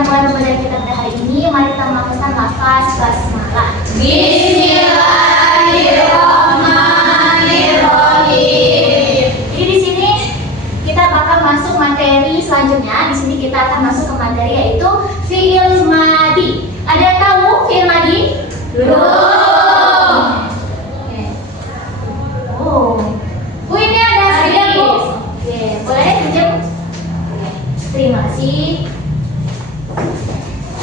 yang mulai mempelajari kita pada hari ini, mari kita melakukan lafaz basmalah. Bismillahirrahmanirrahim. Jadi di sini kita bakal masuk materi selanjutnya. Di sini kita akan masuk ke materi yaitu fi'il madi. Ada yang tahu fi'il madi? Belum. Oke. Oh. Bu, ini ada sudah, Bu. Oke, boleh pinjam? Oke. Terima kasih.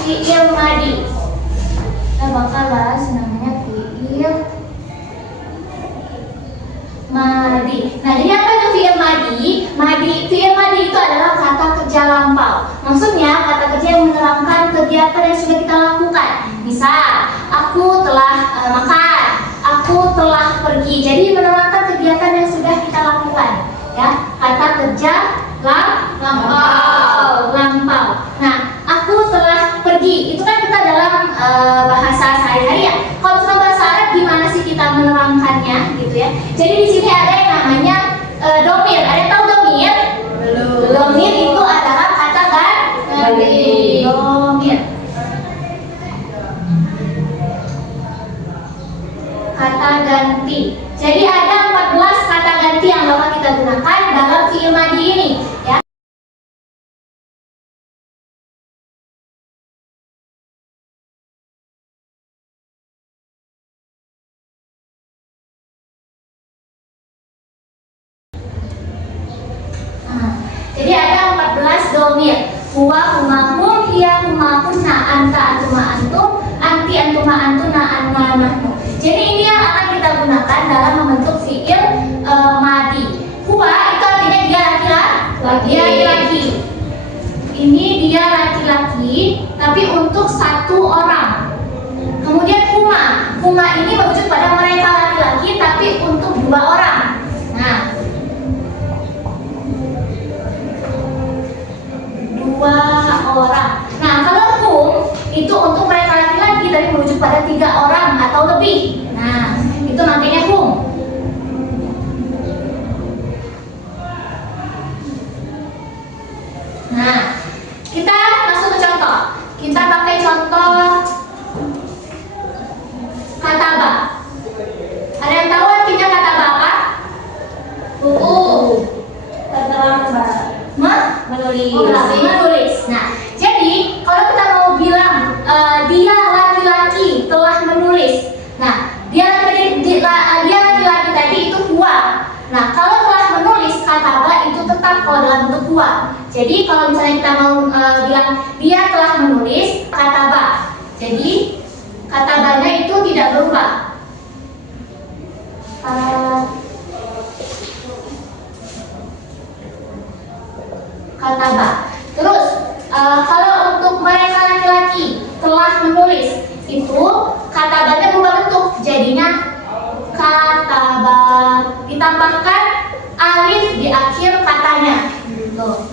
Fi'il madi. Kita bakal bahas namanya fi'il madi. Nah, jadi apa itu fi'il madi? Fi'il madi itu adalah kata kerja lampau. Maksudnya kata kerja yang menerangkan kegiatan yang sudah kita lakukan. Misal, aku telah makan, aku telah pergi. Jadi menerangkan kegiatan yang sudah kita lakukan. Ya, kata kerja lampau. Nah, aku telah pergi. Itu kan kita dalam bahasa sehari-hari ya. Kalau dalam bahasa Arab gimana sih kita menerangkannya gitu ya? Jadi di sini ada yang namanya domir. Ada yang tahu domir? Belum. Domir itu adalah kata ganti. Domir. Kata ganti. Jadi ada 14 kata ganti yang dapat kita gunakan dalam fi'il madi ini ya. Jadi ada 14 domir. Huwa, huma, hum, hiya, huma, hunna, anta, antuma, antum, anti, antuma, antuna, anna, nahnu. Jadi ini yang akan kita gunakan dalam membentuk fi'il madi. Huwa itu artinya dia laki-laki. Ini dia laki-laki, tapi untuk satu orang. Kemudian huma ini merujuk pada mereka laki-laki, tapi untuk 2 orang. Nah, 2 orang. Nah, kalau hum itu untuk mereka laki-laki tapi merujuk pada 3 orang atau lebih. Nah, itu makanya hum. Nah, kita masuk ke contoh. Kita pakai contoh kataba. Ada yang tahu artinya kataba apa? Buku. Menulis. Nah, jadi kalau kita mau bilang dia laki-laki telah menulis. Nah, dia laki-laki tadi itu huwa. Nah, kalau telah menulis kataba itu tetap kalau dalam bentuk huwa. Jadi kalau misalnya kita mau bilang dia telah menulis kataba. Jadi katabanya itu tidak berubah. Kataba. Terus kalau untuk mereka laki-laki telah menulis itu katabanya berubah bentuk, jadinya kataba. Ditambahkan alif di akhir katanya. Tuh.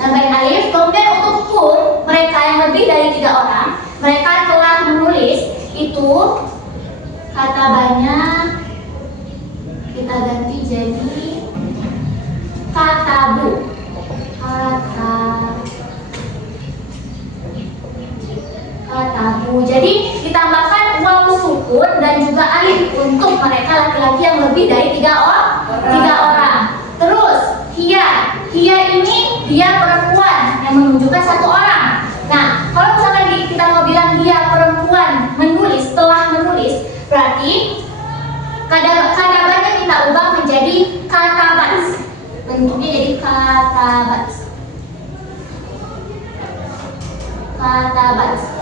Tambahin alif. Kemudian untuk hum, mereka yang lebih dari 3 orang, mereka telah menulis itu katabanya kita ganti jadi katabu. Katabu. Jadi ditambahkan waw sukun dan juga alif untuk mereka laki-laki yang lebih dari 3 orang. Terus hiya ini dia perempuan yang menunjukkan 1 orang. Nah, kalau misalkan kita mau bilang dia perempuan menulis, telah menulis, berarti katabanya kita ubah menjadi katabat. Bentuknya jadi katabat.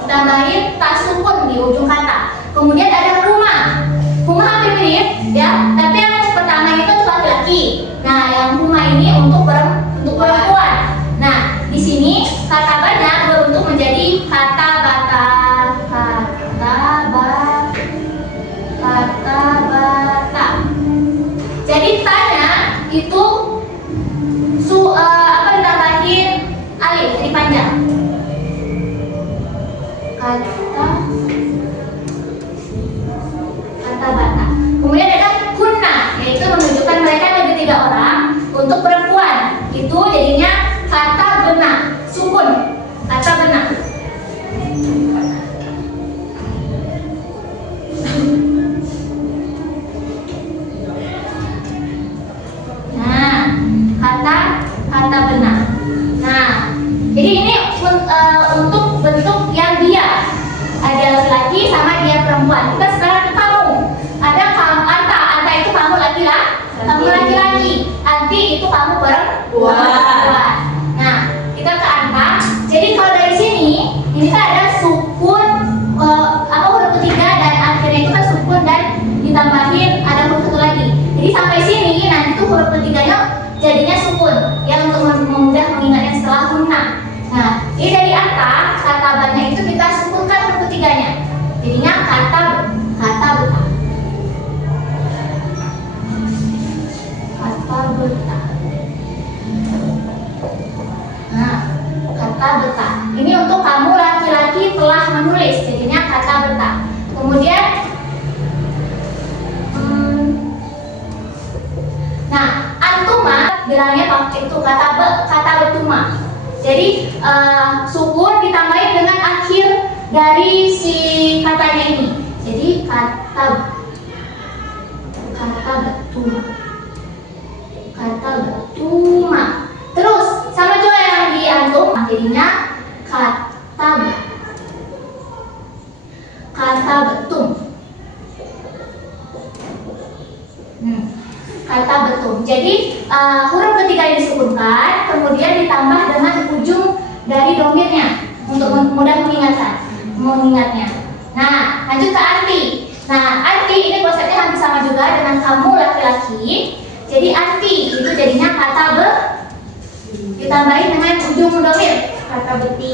Tambahin tasukun di ujung kata. Kemudian ada huma hampir mirip ya, tapi yang pertama itu untuk laki-laki. Nah, yang huma ini untuk perempuan. Nah, di sini katabanya berbentuk menjadi katabata. Jadi tanya itu ditambahin alif, jadi panjang. Kata bata. Kemudian ada kunna, yaitu menunjukkan mereka yang lebih 3 orang. Untuk perempuan itu jadinya kata bena, sukun. kata benar. Nah, jadi ini untuk bentuk yang dia ada laki-laki sama dia perempuan. Kita sekarang ke kamu. Ada anta itu kamu laki-laki. Anti itu kamu perempuan. Nah, kita ke anta. Jadi kalau dari sini, ini kan ada sukun huruf ketiga dan akhirnya itu kan sukun dan ditambahin ada huruf satu lagi. Jadi sampai sini nanti tuh huruf ketiganya jadinya sukun yang untuk mudah mengingatnya setelah hunna. Nah, ini dari anta kata banyak itu kita sukunkan huruf ketiganya. Jadinya kata beta. Nah, kata beta. Ini untuk kamu laki-laki telah menulis, jadinya kata beta. Kemudian, nah, antuma bilangnya pakai itu kata betuma. Jadi sukun ditambahin dengan akhir dari si katanya ini. Jadi kata betuma. Terus sama juga yang di antum, jadinya kata betum. Kata betum. Jadi huruf ketiga disukunkan, kemudian ditambah dengan ujung dari domirnya untuk mudah mengingatnya. Nah, lanjut ke anti. Nah, anti ini konsepnya hampir sama juga dengan kamu laki-laki. Jadi anti itu jadinya kata ditambahin dengan ujung domir kata beti.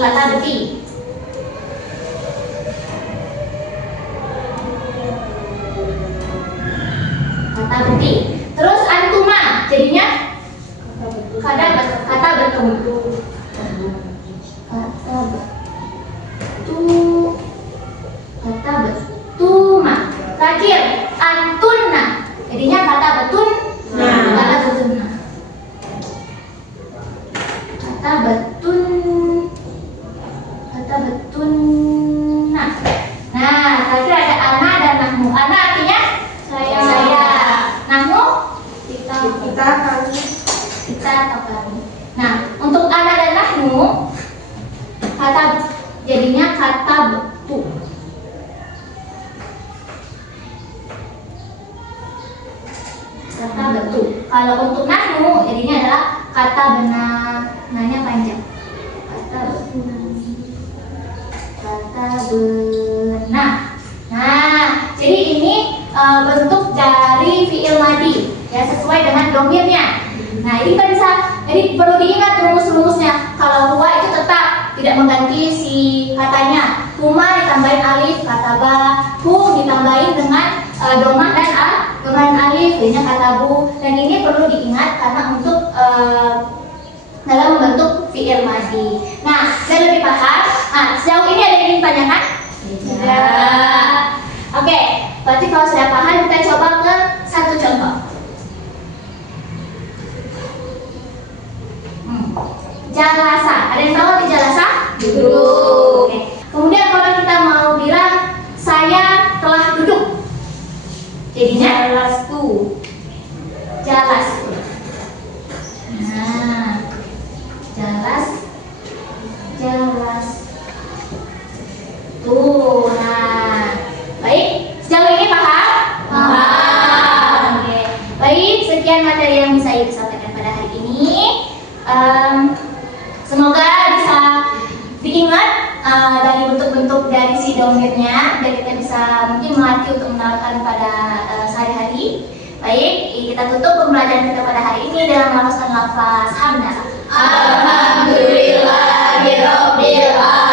Terus antuma jadinya kata betum. Kata betuma. Terakhir antunna jadinya kata betunna. Kata betunna. Nah, terakhir ada ana dan nahmu. Ana artinya saya. Nahmu kita atau kami. Nah, untuk ana dan nahmu jadinya kata betu. Kata betu. Kalau untuk nahmu jadinya adalah kata benar. Nanya panjang. Kata benar. Nah, jadi ini bentuk dari fi'il madi ya sesuai dengan domirnya. Nah, ini kan bisa, jadi perlu diingat rumus-rumusnya. Kalau huwa itu tetap tidak mengganti si katanya. Huma ditambahin alif, kata ba. Hum ditambahin dengan domah dan dengan alif, jadinya kata bu. Dan ini perlu diingat karena untuk dalam membentuk fi'il madi. Nah, saya lebih paham. Nah, sejauh ini ada yang ingin ditanyakan? Tidak. Oke, berarti kalau sudah paham kita coba ke satu contoh. Jalasa. Ada yang tahu arti jalasa? Duduk. Oke. Kemudian kalau kita mau bilang saya telah duduk, jadinya jalas. Nah, jalas. Tuh, nah, baik. Sejauh ini paham? Paham. Oke. Baik, sekian materi yang bisa Ibu sampaikan pada hari ini. Semoga bisa diingat dari bentuk-bentuk dari si domirnya dan kita bisa mungkin melatih untuk menerapkan pada sehari-hari. Baik, kita tutup pembelajaran kita pada hari ini dengan melafazkan lafaz hamdalah. Alhamdulillahirabbil alamin.